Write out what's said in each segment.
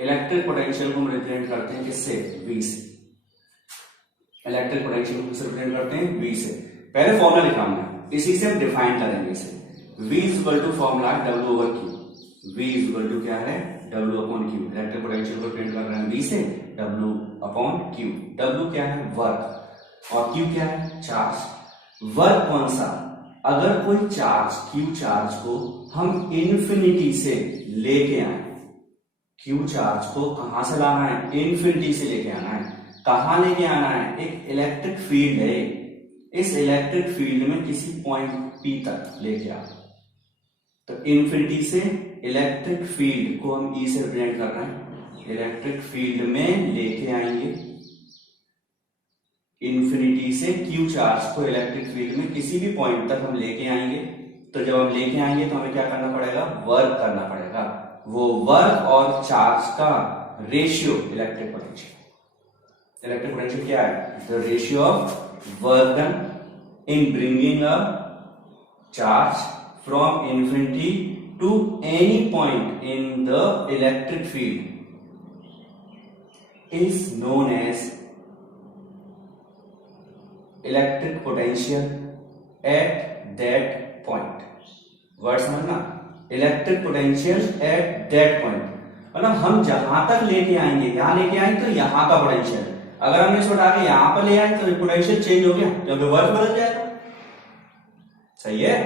Electric potential को हम represent करते हैं किससे? V से। इलेक्ट्रिक पोटेंशियल को किससे रिप्रेजेंट करते हैं? V से। पहले फॉर्मूला लिखा हमने, इसी से हम डिफाइन करेंगे इसे। V is equal to formula W/Q। V is equal to क्या है? W/Q। इलेक्ट्रिक पोटेंशियल को रिप्रेजेंट कर रहे हैं V से, W/Q। W क्या है? वर्क, और Q क्या है? चार्ज। वर्क कौन सा? अगर कोई चार्ज Q चार्ज को हम इन्फिनिटी से लेके आए, Q चार्ज को कहां से लाना है? इन्फिनिटी से लेके आना है। कहां लेके आना है? एक इलेक्ट्रिक फील्ड है, इस इलेक्ट्रिक फील्ड में किसी पॉइंट P तक लेके आ, तो इन्फिनिटी से इलेक्ट्रिक फील्ड को हम E से रिप्रेजेंट कर रहे हैं, इलेक्ट्रिक फील्ड में लेके आएंगे। इन्फिनिटी से Q चार्ज को इलेक्ट्रिक फील्ड में किसी भी पॉइंट तक हम लेके आएंगे। तो जब हम लेके आएंगे तो हमें क्या करना पड़ेगा? वर्क करना पड़ेगा। वो वर्क और चार्ज का ratio electric potential. Electric potential क्या है? The ratio of work done in bringing a charge from infinity to any point in the electric field is known as electric potential at that point. Word समझना, electric potential at that point, मतलब हम जहां तक लेके आएंगे, यहां लेके आएंगे तो यहां का पोटेंशियल, अगर हमने इसको उठा के यहां पर ले आए तो पोटेंशियल चेंज हो गया, क्योंकि वर्क बदल जाएगा। सही है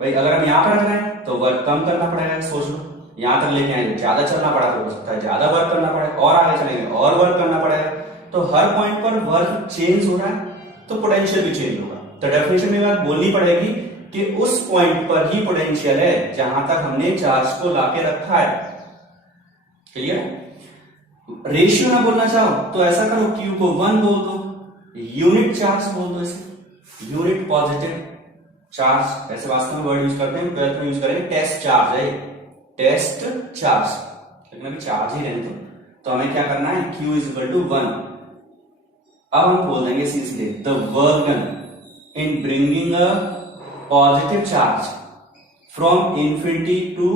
भाई? अगर हम यहां पर रख रहे हैं तो वर्क कम करना पड़ेगा। सोच लो, यहां तक लेके आएंगे, ज्यादा चलना पड़ा तो हो सकता है ज्यादा वर्क करना पड़े, और आगे चलेंगे और वर्क करना पड़ेगा। तो हर पॉइंट पर वर्क चेंज हो रहा है तो पोटेंशियल भी चेंज होगा। तो डेफिनेशन में बात बोलनी पड़ेगी कि उस पॉइंट पर ही पोटेंशियल है जहां तक हमने चार्ज को लाके रखा है। क्लियर? रेशियो ना बोलना चाहो तो ऐसा करो, Q को 1 बोल दो, यूनिट चार्ज बोल दो इसे, यूनिट पॉजिटिव चार्ज। ऐसे वास्तव में वर्ड यूज करते हैं, 12th में यूज करेंगे। टेस्ट चार्ज है, टेस्ट चार्ज, लेकिन अभी चार्ज ही रहने दो। तो हमें क्या करना है? Q is equal to 1। अब हम बोल देंगे सीधे, the work done in bringing a positive charge from infinity to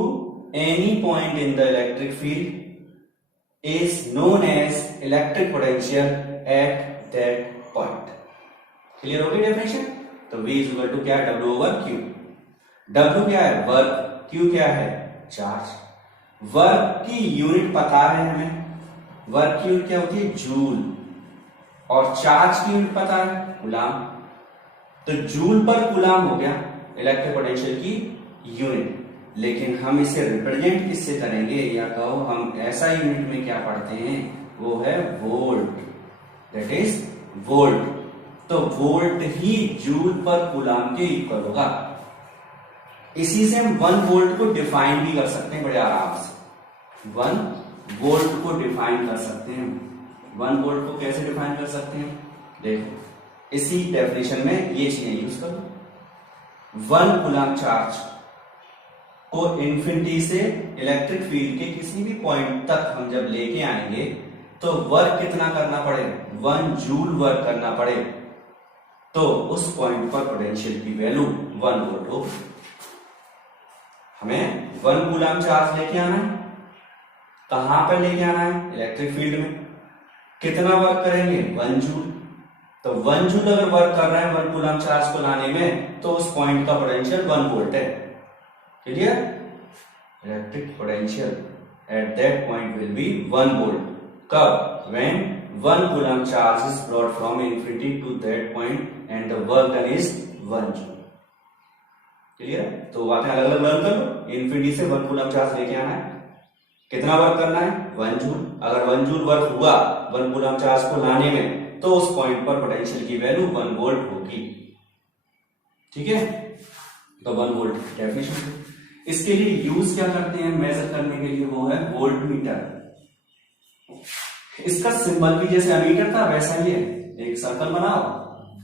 any point in the electric field is known as electric potential at that point. Clear होगी डेफिनेशन? तो V is equal to क्या है? W/Q। W क्या है? Work, Q क्या है? Charge. Work की unit पता है हमें, वर्क की यूनिट क्या होती है? जूल, और चार्ज की यूनिट पता है? कूलाम। तो जूल पर कूलाम हो गया इलेक्ट्रिक पोटेंशियल की यूनिट, लेकिन हम इसे रिप्रेजेंट किससे करेंगे? या कहो हम ऐसा यूनिट में क्या पढ़ते हैं, वो है वोल्ट, दैट इज वोल्ट। तो वोल्ट ही जूल पर कूलाम के इक्वल होगा। इसी से हम 1 वोल्ट को डिफाइन भी कर सकते हैं बड़े आराम से। 1 वोल्ट को डिफाइन कर सकते हैं। 1 वोल्ट को कैसे डिफाइन कर सकते हैं? देखो, इसी डेफिनेशन में ये चीजें यूज करो। 1 कूलाम चार्ज को इन्फिनिटी से इलेक्ट्रिक फील्ड के किसी भी पॉइंट तक हम जब लेके आएंगे तो वर्क कितना करना पड़े? 1 जूल वर्क करना पड़े, तो उस पॉइंट पर पोटेंशियल की वैल्यू 1 वोल्ट हो। हमें 1 कूलाम चार्ज लेके आना है, कहां पर लेके आना है? इलेक्ट्रिक फील्ड में। कितना वर्क करेंगे? 1 जूल। तो 1 जूल अगर वर्क कर रहे हैं 1 कूलाम चार्ज को लाने में, तो उस पॉइंट का पोटेंशियल 1 वोल्ट है। Clear? Electric potential at that point will be 1 volt. कब? when 1 coulomb charge is brought from infinity to that point and the work done is 1 joule. Clear? तो बातें अलग अलग लर्न कर लो। इन्फिनिटी से 1 coulomb charge लेके आना है, कितना वर्क करना है? 1 जूल। अगर 1 जूल वर्क हुआ 1 कूलम चार्ज को लाने में, तो उस पॉइंट पर पोटेंशियल की वैल्यू 1 वोल्ट होगी। ठीक है? तो 1 वोल्ट डेफिनेशन। इसके लिए यूज क्या करते हैं मेजर करने के लिए? वो है वोल्ट मीटर। इसका सिंबल भी जैसे अमीटर था वैसा ही है। एक सर्कल बनाओ,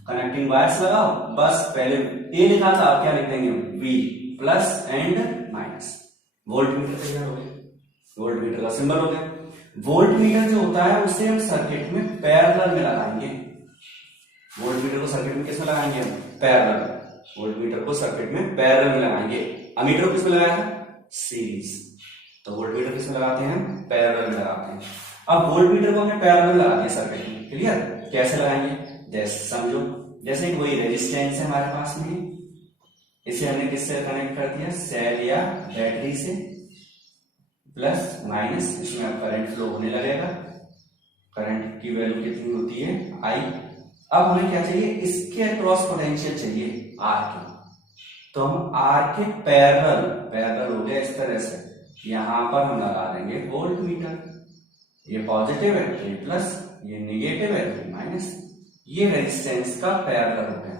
कनेक्टिंग वायर्स लगाओ, बस पहले ए लिखा था, अब क्या लिख देंगे? V plus and minus. Volt meter तैयार हो गया। वोल्ट मीटर का सिंबल हो गया। वोल्ट मीटर जो होता है उसे हम सर्किट में पैरेलल में लगाएंगे। वोल्ट मीटर को सर्किट में किसमें लगाएंगे? हम पैरेलल। वोल्ट मीटर को सर्किट में पैरेलल में लगाएंगे। अमीटर को किसमें लगाया है? सीरीज। तो वोल्ट मीटर किसमें लगाते हैं? पैरेलल में लगाते हैं। अब वोल्ट मीटर को हमने पैरेलल लगा दिया सर्किट में, क्लियर? कैसे लगाएंगे? जैसे समझो, जैसे कि वही रेजिस्टेंस है हमारे पास में, इसे हमने किससे कनेक्ट कर दिया? सेल या बैटरी से, प्लस माइनस, इसमें अब करंट फ्लो होने लगेगा। करंट की वैल्यू कितनी होती है? आई। अब हमें क्या चाहिए? इसके अक्रॉस पोटेंशियल चाहिए, आर के। तो हम आर के पैरेलल हो गया इस तरह से, यहां पर हम लगा देंगे वोल्ट मीटर। ये पॉजिटिव है तो ये प्लस, ये निगेटिव है तो माइनस। ये रेजिस्टेंस का पैरेलल हो गया।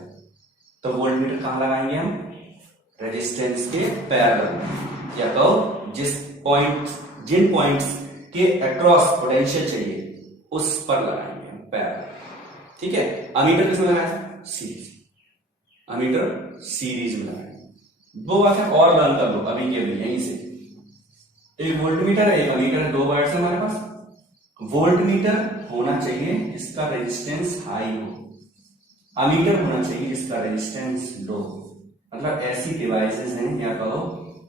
तो वोल्ट मीटर कहां लगाएंगे हम? रेजिस्टेंस के पैरेलल, या कहो जिन पॉइंट्स के अक्रॉस पोटेंशियल चाहिए उस पर लगाएंगे हम पैरेलल, ठीक है? अमीटर किसमें लगाया? सीरीज। अमीटर सीरीज में लगाएंगे। दो बातें और लर्न कर लो अभी के अभी यहीं से। एक वोल्ट मीटर है, एक अमीटर है, दो वर्ड्स है हमारे पास। वोल्ट मीटर होना चाहिए जिसका रेजिस्टेंस हाई हो, अमीटर होना चाहिए जिसका रेजिस्टेंस लो। मतलब ऐसी डिवाइसेस हैं, या कहो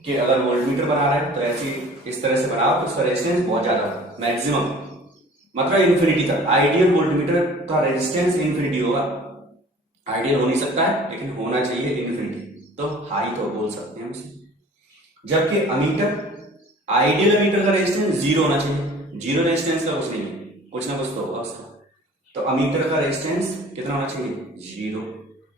कि अगर वोल्ट मीटर बना रहा है तो ऐसी इस तरह से बनाओ तो उसका रेजिस्टेंस बहुत ज्यादा हो, मैक्सिमम, मतलब इन्फिनिटी तक। आइडियल वोल्ट मीटर का रेजिस्टेंस इन्फिनिटी होगा। आइडियल हो नहीं सकता है लेकिन होना चाहिए इन्फिनिटी, तो हाई तो बोल सकते हैं उसे। जबकि अमीटर, आइडियल अमीटर का रेजिस्टेंस जीरो होना चाहिए। जीरो रेजिस्टेंस का कुछ नहीं, कुछ ना कुछ तो होगा उसका। तो अमीटर का रेजिस्टेंस कितना होना चाहिए? जीरो,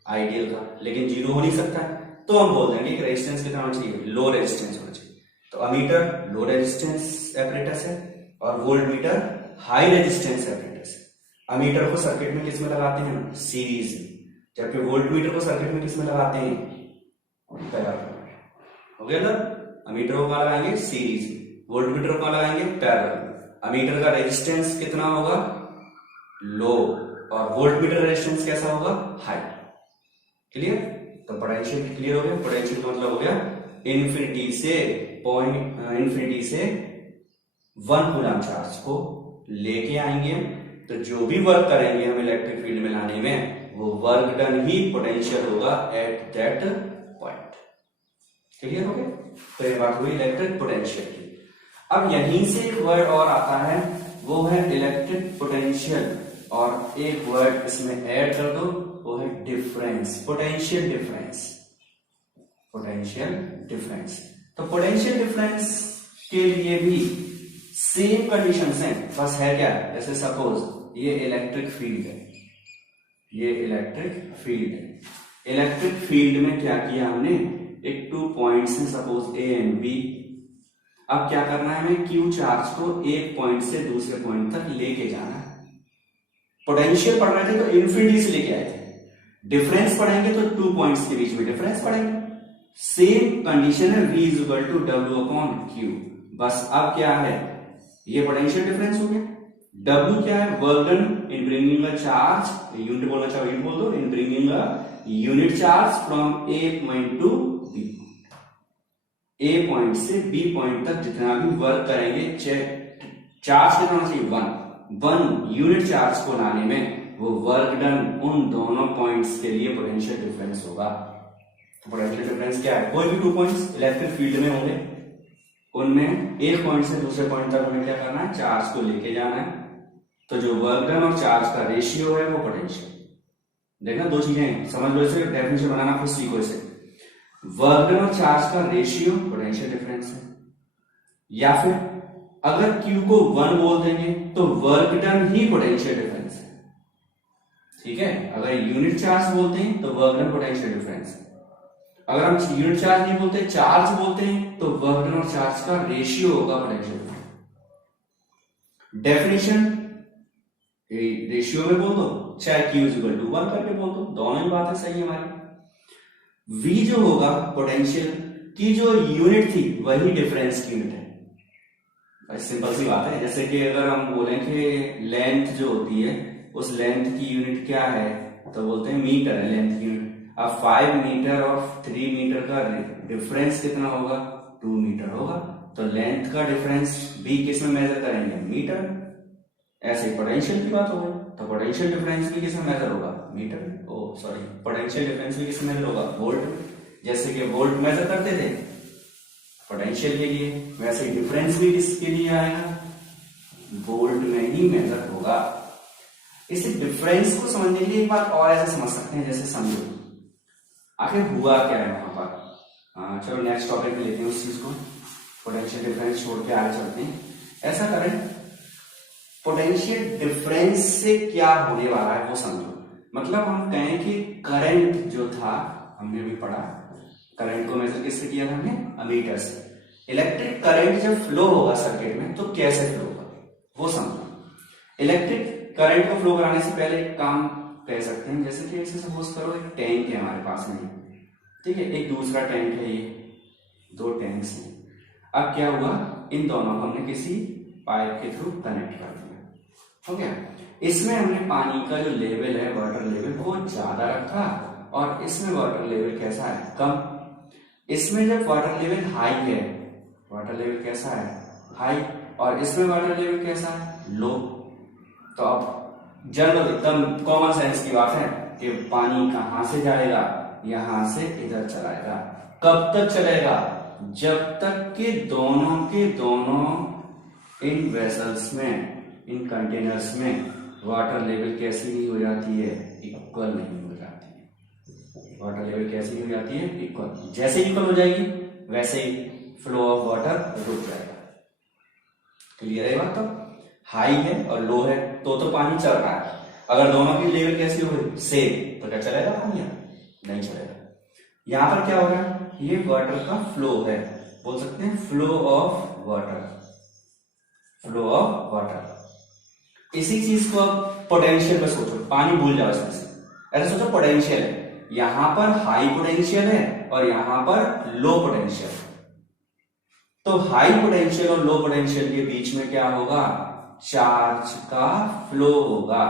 आइडियल का। लेकिन जीरो हो नहीं सकता है तो हम बोल देंगे कि रेजिस्टेंस कितना होना चाहिए? लो रेजिस्टेंस होना चाहिए। तो अमीटर लो रेजिस्टेंस एपरेटस है और volt meter high resistance apparatus है। अमीटर को सर्किट में किस में लगाते हैं? सीरीज में। जबकि वोल्ट मीटर को सर्किट में किस में लगाते हैं? पैरेलल। हो गया ना? अमीटर को कहां लगाएंगे? सीरीज में। वोल्ट मीटर को कहां लगाएंगे? पैरेलल। अमीटर का रेजिस्टेंस कितना होगा? लो, और वोल्ट मीटर रेजिस्टेंस कैसा होगा? हाई। क्लियर? तो पोटेंशियल क्लियर हो गया। पोटेंशियल का मतलब हो गया इन्फिनिटी से 1 कूलम चार्ज को लेके आएंगे, तो जो भी वर्क करेंगे हम इलेक्ट्रिक फील्ड में लाने में, वो वर्क डन ही पोटेंशियल होगा एट दैट पॉइंट। क्लियर हो गया? तो ये बात हुई इलेक्ट्रिक पोटेंशियल की। अब यहीं से एक वर्ड और आता है, वो है इलेक्ट्रिक पोटेंशियल, और एक वर्ड इसमें ऐड कर दो, वो है difference, potential difference. Potential difference, तो पोटेंशियल डिफरेंस के लिए भी सेम कंडीशंस हैं, बस है क्या? जैसे सपोज ये इलेक्ट्रिक फील्ड है, ये इलेक्ट्रिक फील्ड है। इलेक्ट्रिक फील्ड में क्या किया हमने? एक 2 पॉइंट्स हैं सपोज ए एंड बी। अब क्या करना है हमें? क्यू चार्ज को एक पॉइंट से दूसरे पॉइंट तक लेके जाना है। पोटेंशियल पढ़ रहे थे तो इन्फिनिटी से लेके आए थे, डिफरेंस पढ़ेंगे तो 2 पॉइंट्स के बीच में डिफरेंस पढ़ेंगे। सेम कंडीशन है, V is equal to W upon Q। बस अब क्या है? ये पोटेंशियल डिफरेंस हो गया। W क्या है? Work done in bringing a charge, unit बोलना चाहो यूनिट बोल दो, in bringing a unit charge from A point to B. A point से बी पॉइंट तक जितना भी वर्क करेंगे, चार्ज कितना होना चाहिए? 1 यूनिट चार्ज को लाने में वो वर्क डन उन दोनों पॉइंट्स के लिए पोटेंशियल डिफरेंस होगा। तो पोटेंशियल डिफरेंस क्या है? कोई भी 2 पॉइंट्स इलेक्ट्रिक फील्ड में होंगे, उनमें एक पॉइंट से दूसरे पॉइंट तक हमें क्या करना है? चार्ज को लेके जाना है। तो जो वर्क डन और चार्ज का रेशियो है वो पोटेंशियल। देखना, 2 चीजें समझ लो, इसे डेफिनेशन बनाना खुद सीखो इसे। वर्क डन और चार्ज का रेशियो पोटेंशियल डिफरेंस है, या फिर अगर Q को 1 बोल देंगे तो वर्क डन ही पोटेंशियल डिफरेंस है, ठीक है? अगर यूनिट चार्ज बोलते हैं तो वर्क डन पोटेंशियल डिफरेंस है। अगर हम यूनिट चार्ज नहीं बोलते, चार्ज बोलते हैं, तो वर्क डन और चार्ज का रेशियो होगा पोटेंशियल डिफरेंस। डेफिनेशन रेशियो में बोल दो, चाहे Q इज इक्वल टू 1 करके बोल दो, दोनों ही बातें सही है हमारी। V जो होगा पोटेंशियल की जो यूनिट थी वही डिफरेंस की यूनिट है। सिंपल सी बात है। जैसे कि अगर हम बोलें कि लेंथ जो होती है, उस लेंथ की यूनिट क्या है, तो बोलते हैं मीटर है लेंथ की यूनिट। अब 5 मीटर और 3 मीटर का डिफरेंस कितना होगा? 2 मीटर होगा। तो लेंथ का डिफरेंस भी किस में मेजर करेंगे? मीटर। ऐसे पोटेंशियल की बात होगी तो पोटेंशियल डिफरेंस भी किस में मेजर होगा? मीटर। पोटेंशियल डिफरेंस भी किस में मेजर होगा? वोल्ट। जैसे कि वोल्ट मेजर करते थे पोटेंशियल के लिए, वैसे ही डिफरेंस भी किसके लिए आएगा, वोल्ट में ही मेजर होगा। इसी डिफरेंस को समझने के लिए एक बात और ऐसे समझ सकते हैं, जैसे समझो आखिर हुआ क्या है वहां पर। चलो नेक्स्ट टॉपिक में लेते हैं उस चीज को, पोटेंशियल डिफरेंस छोड़ के आगे चलते हैं। ऐसा करें, पोटेंशियल डिफरेंस से क्या होने वाला है वो समझो। मतलब हम कहें कि करंट जो था, हमने भी पढ़ा, करंट को मेजर किससे किया था हमने, अमीटर से। इलेक्ट्रिक करंट जब फ्लो होगा सर्किट में तो कैसे फ्लो होगा वो समझो। इलेक्ट्रिक करंट को फ्लो कराने से पहले एक काम कह सकते हैं, जैसे कि ऐसे सपोज करो एक टैंक है हमारे पास में, ठीक है, एक दूसरा टैंक है, ये दो टैंक्स हैं। अब क्या हुआ, इन दोनों को हमने किसी पाइप के थ्रू कनेक्ट कर दिया, हो गया। इसमें हमने पानी का जो लेवल है, वाटर लेवल, वो ज्यादा रखा और इसमें वाटर लेवल कैसा है, कम। इसमें जब वाटर लेवल हाई है, वाटर लेवल कैसा है, हाई, और इसमें वाटर लेवल कैसा है, लो। तो अब जनरल एकदम कॉमन सेंस की बात है कि पानी कहां से जाएगा, यहां से इधर चलाएगा। कब तक चलेगा, जब तक कि दोनों के दोनों इन वेसल्स में, इन कंटेनर्स में वाटर लेवल कैसी नहीं हो जाती है, इक्वल नहीं हो जाती है। वाटर लेवल कैसी नहीं हो जाती है, इक्वल। जैसे इक्वल हो जाएगी वैसे ही फ्लो ऑफ वाटर रुक जाएगा। क्लियर है बात। तो हाई है और लो है तो पानी चल रहा है। अगर दोनों की लेवल कैसी हो गई, सेम, तो क्या चलेगा पानी, नहीं चलेगा। यहां पर क्या हो रहा है, ये वाटर का फ्लो है, बोल सकते हैं flow of water, flow of water. इसी चीज को अब पोटेंशियल में सोचो, पानी भूल जाओ इसमें से, ऐसे सोचो पोटेंशियल है, यहां पर हाई पोटेंशियल है और यहां पर लो पोटेंशियल है। तो हाई पोटेंशियल और लो पोटेंशियल के बीच में क्या होगा, चार्ज का फ्लो होगा।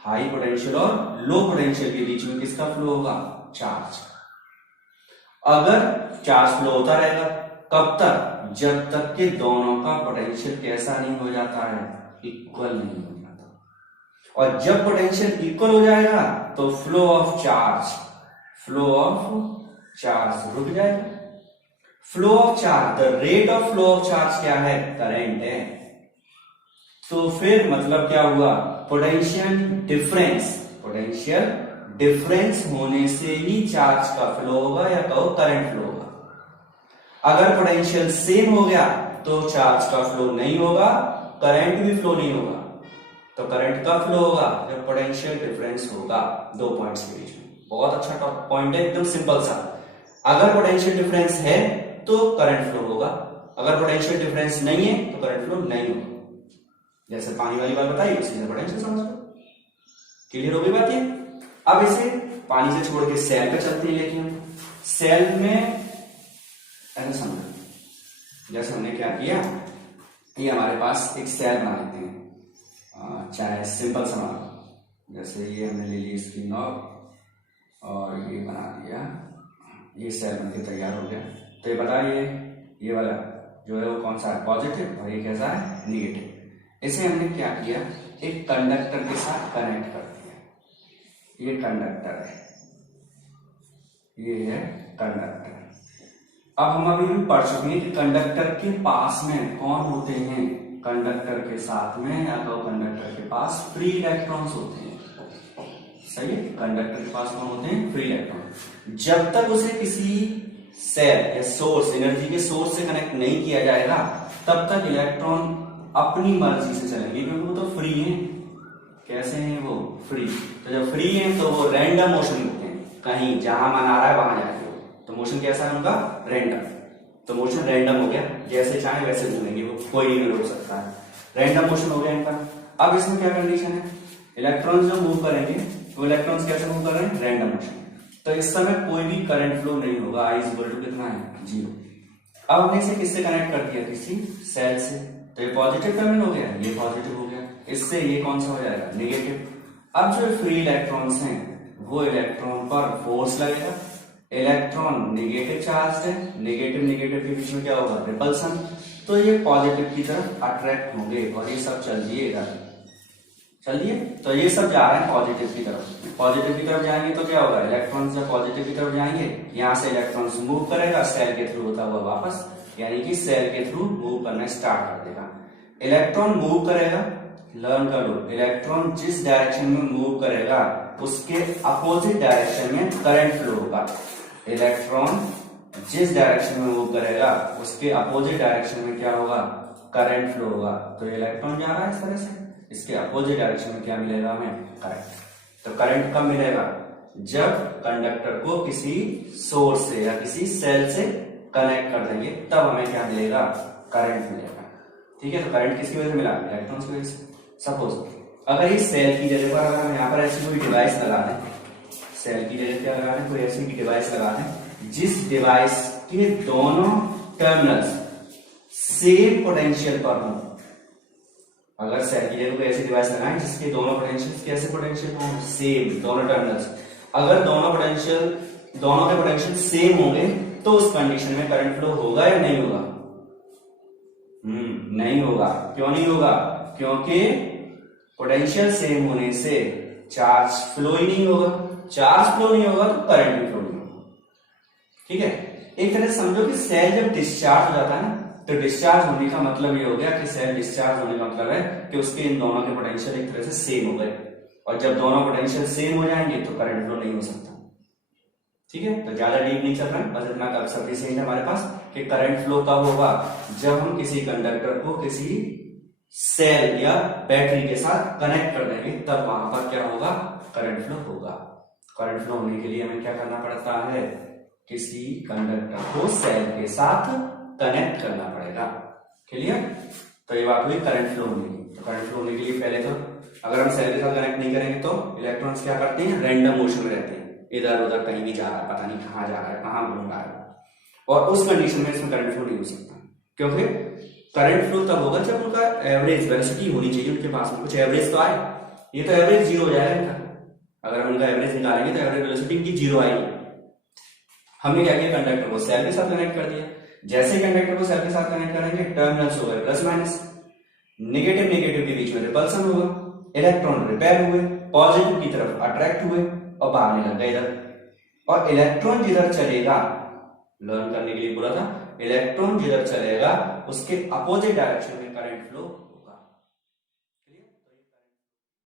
हाई पोटेंशियल और लो पोटेंशियल के बीच में किसका फ्लो होगा, चार्ज। अगर चार्ज फ्लो होता रहेगा, कब तक, जब तक कि दोनों का पोटेंशियल कैसा नहीं हो जाता है, इक्वल नहीं हो जाता। और जब पोटेंशियल इक्वल हो जाएगा तो flow of charge, flow of charge रुक जाएगा। Flow of charge, the rate of flow of charge क्या है, करंट है। तो फिर मतलब क्या हुआ, पोटेंशियल डिफरेंस, पोटेंशियल डिफरेंस होने से ही चार्ज का फ्लो होगा या कहो करंट फ्लो होगा। अगर पोटेंशियल सेम हो गया तो चार्ज का फ्लो नहीं होगा, करंट भी फ्लो नहीं होगा। तो करंट कब फ्लो होगा, जब पोटेंशियल डिफरेंस होगा दो पॉइंट्स के बीच में। बहुत अच्छा पॉइंट है, एकदम सिंपल सा। अगर पोटेंशियल डिफरेंस है तो करंट फ्लो होगा, अगर पोटेंशियल डिफरेंस नहीं है तो करंट फ्लो नहीं होगा। जैसे पानी वाली बात बताई, उसी से पोटेंशियल समझ लो। क्लियर हो गई बात ये। अब इसे पानी से छोड़ के सेल पे चलते हैं, लेकिन सेल में ऐसा समझो, जैसे हमने क्या किया, ये हमारे पास एक सेल बना लेते हैं, चाहे सिंपल सा बना, जैसे ये हमने ले ली इसकी नॉब और ये बना दिया, ये सेल बनके तैयार हो गया। तो ये बताइए, ये वाला जो है वो कौन सा है, पॉजिटिव, और ये कैसा है, निगेटिव। इसे हमने क्या किया, एक कंडक्टर के साथ कनेक्ट कर दिया। ये कंडक्टर है, ये है कंडक्टर। अब हम अभी भी पढ़ चुके हैं कि कंडक्टर के पास में कौन होते हैं, कंडक्टर के साथ में या तो कंडक्टर के पास फ्री इलेक्ट्रॉन्स होते हैं। सही है, कंडक्टर के पास कौन होते हैं, फ्री इलेक्ट्रॉन। जब तक उसे किसी सेल या सोर्स, एनर्जी के सोर्स से कनेक्ट नहीं किया जाएगा, तब तक इलेक्ट्रॉन अपनी मर्जी से चलेंगे, क्योंकि वो तो फ्री है। कैसे हैं वो, फ्री। तो जब फ्री है तो वो रैंडम मोशन होते हैं, कहीं जहां मन आ रहा है वहां जाएंगे। तो मोशन कैसा है उनका, रैंडम। तो मोशन रैंडम हो गया, जैसे चाहे वैसे घूमेंगे, वो कोई नहीं रोक सकता है, रैंडम मोशन हो गया इनका। अब इसमें क्या कंडीशन है, इलेक्ट्रॉन्स जो मूव करेंगे वो इलेक्ट्रॉन्स कैसे मूव कर रहे हैं, रैंडम मोशन। तो इस समय कोई भी करंट फ्लो नहीं होगा, I इक्वल टू कितना है, 0। अब हमने इसे किससे कनेक्ट कर दिया, किसी सेल से। तो ये पॉजिटिव टर्मिनल हो गया, ये पॉजिटिव हो गया, इससे ये कौन सा हो जाएगा, नेगेटिव। अब जो फ्री इलेक्ट्रॉन्स हैं वो इलेक्ट्रॉन पर फोर्स लगेगा, इलेक्ट्रॉन नेगेटिव चार्ज है, नेगेटिव नेगेटिव के बीच में क्या होगा, रिपल्सन। तो ये पॉजिटिव की तरफ अट्रैक्ट होंगे और ये सब चल दिएगा। चलिए, तो ये सब जा रहे हैं पॉजिटिव की तरफ। पॉजिटिव की तरफ जाएंगे तो क्या होगा, इलेक्ट्रॉन जब पॉजिटिव की तरफ जाएंगे, यहाँ से इलेक्ट्रॉन मूव करेगा सेल के थ्रू होता हुआ वापस, यानी कि सेल के थ्रू मूव करना स्टार्ट कर देगा। इलेक्ट्रॉन मूव करेगा, लर्न कर लो, इलेक्ट्रॉन जिस डायरेक्शन में मूव करेगा उसके अपोजिट डायरेक्शन में करंट फ्लो होगा। इलेक्ट्रॉन जिस डायरेक्शन में मूव करेगा उसके अपोजिट डायरेक्शन में क्या होगा, करंट फ्लो होगा। तो इलेक्ट्रॉन जा रहा है इस तरह से, इसके अपोजिट डायरेक्शन में क्या मिलेगा हमें, करंट। तो करंट कब मिलेगा, जब कंडक्टर को किसी सोर्स से या किसी सेल से कनेक्ट कर देंगे तब हमें क्या मिलेगा, करंट मिलेगा। ठीक है, तो करंट किसकी वजह से मिला, इलेक्ट्रॉन की वजह से। सपोज अगर इस सेल की जगह पर अगर हम यहाँ पर ऐसी कोई डिवाइस लगा दें, सेल की जगह क्या लगा दें, कोई ऐसी डिवाइस लगा दें जिस डिवाइस के दोनों टर्मिनल्स सेम पोटेंशियल पर हो। अगर सेल की जगह कोई ऐसी डिवाइस लगाएं जिसके दोनों पोटेंशियल कैसे पोटेंशियल हो, सेम, दोनों टर्मिनल्स, अगर दोनों के पोटेंशियल सेम होंगे तो उस कंडीशन में करंट फ्लो होगा या नहीं होगा, नहीं होगा। क्यों नहीं होगा, क्योंकि पोटेंशियल सेम होने से चार्ज फ्लो ही नहीं होगा, चार्ज फ्लो नहीं होगा तो करंट भी फ्लो नहीं होगा। ठीक है, एक तरह से समझो कि सेल जब डिस्चार्ज हो जाता है ना, तो डिस्चार्ज होने का मतलब ये हो गया कि सेल डिस्चार्ज होने का मतलब है कि उसके इन दोनों के पोटेंशियल एक तरह से सेम हो गए, और जब दोनों पोटेंशियल सेम हो जाएंगे तो करंट फ्लो नहीं हो सकता। ठीक है, तो ज्यादा डीप नहीं चल रहा है, बस इतना कर सफिशिएंट है हमारे पास कि करंट फ्लो कब होगा, जब हम किसी कंडक्टर को किसी सेल या बैटरी के साथ कनेक्ट कर देंगे तब वहां पर क्या होगा, करंट फ्लो होगा। करंट फ्लो होने के लिए हमें क्या करना पड़ता है, किसी कंडक्टर को सेल के साथ कनेक्ट करना पड़ेगा। क्लियर, तो ये बात हुई करंट फ्लो होने की। तो करंट फ्लो होने के लिए पहले तो अगर हम सेल के साथ कनेक्ट नहीं करेंगे तो इलेक्ट्रॉन्स क्या करते हैं, रैंडम मोशन में रहते हैं, इधर उधर कहीं भी जा रहा है, पता नहीं कहाँ जा रहा है, कहाँ घूम रहा है, और उस कंडीशन में इसमें करंट फ्लो नहीं हो सकता। क्योंकि करंट फ्लो तब होगा जब उनका एवरेज वेलोसिटी होनी चाहिए, उनके पास में कुछ एवरेज तो आए। ये तो एवरेज जीरो हो जाएगा इनका, अगर हम उनका एवरेज निकालेंगे तो एवरेज वेलोसिटी इनकी जीरो आएगी। हमने क्या किया, कंडक्टर को सेल के साथ कनेक्ट कर दिया। जैसे कंडक्टर को सेल के साथ कनेक्ट करेंगे, टर्मिनल्स हो गए प्लस माइनस, नेगेटिव नेगेटिव के बीच में रिपल्सन होगा, इलेक्ट्रॉन रिपेल हुए, पॉजिटिव की तरफ अट्रैक्ट हुए और भागने लग गए इधर। और इलेक्ट्रॉन जिधर चलेगा, लर्न करने के लिए बोला था, इलेक्ट्रॉन जिधर चलेगा उसके अपोजिट डायरेक्शन में करंट फ्लो